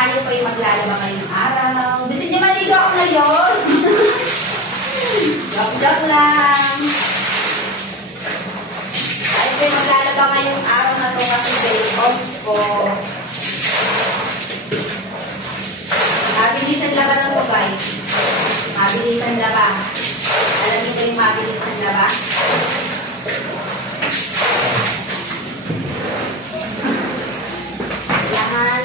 sakali po yung maglalaba ngayong araw. Gusto niyo maligo ako ngayon? Joke lang. Ay po yung maglalaba ngayong araw na to kasi day off ko. Mabilisan laba na to guys. Mabilisan laba. Alam niyo po yung mabilisan laba? Kailangan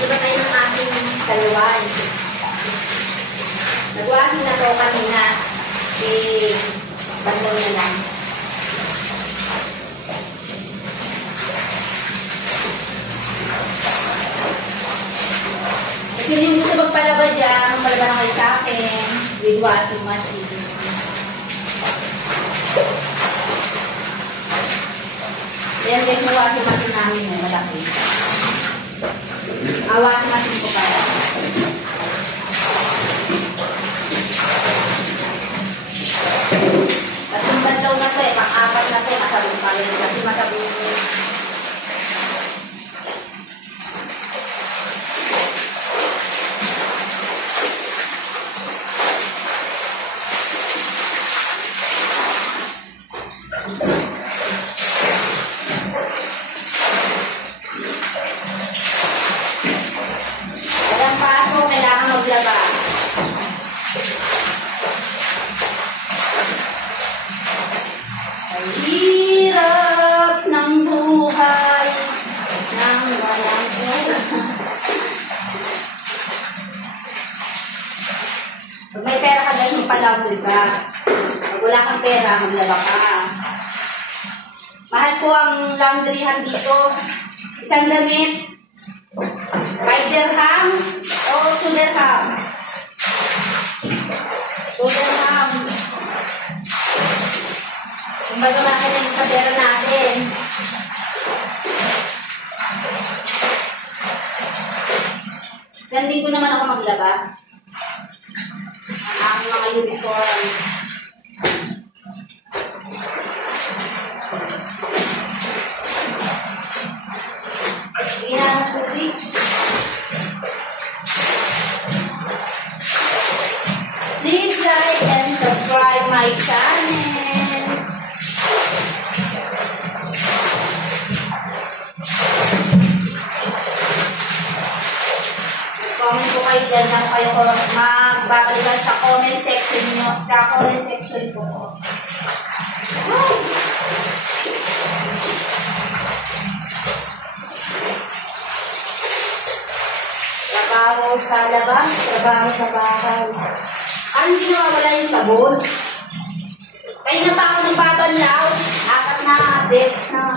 diba tayo ng aking kaluan. Nagwagin na to kanina. Bandaw na lang. Kasi yung gusto magpalaba dyan, magpalaba na kayo sa akin with washing machine. Yan din yung washing machine namin eh, malaki. Washing machine ko pala. Kasi yung bandaw na to eh, pang-apat na to, masabong pa rin. Kasi masabong hirap ng buhay nang walang pera. Pag may pera ka dahil magpalawin ka. Pag wala kang pera, maglaba ka. Mahal po ang laundryhan dito. Isang damit, 5 dirham o 2 dirham. 2 dirham. Kumbaga makakita yung kabera natin. Nandito naman ako maglaba. Ang aking mga uniform. Sige na ang tubig. Please like and subscribe my channel. Comment po kayo dyan lang kayo ko magbabalikan sa comment section nyo. Sa comment section ko po. Trabaho sa labas, trabaho sa bahay. Ano hindi nawawala yung sabon? Kaya na pa ako ng babanlaw. 4 na beses na.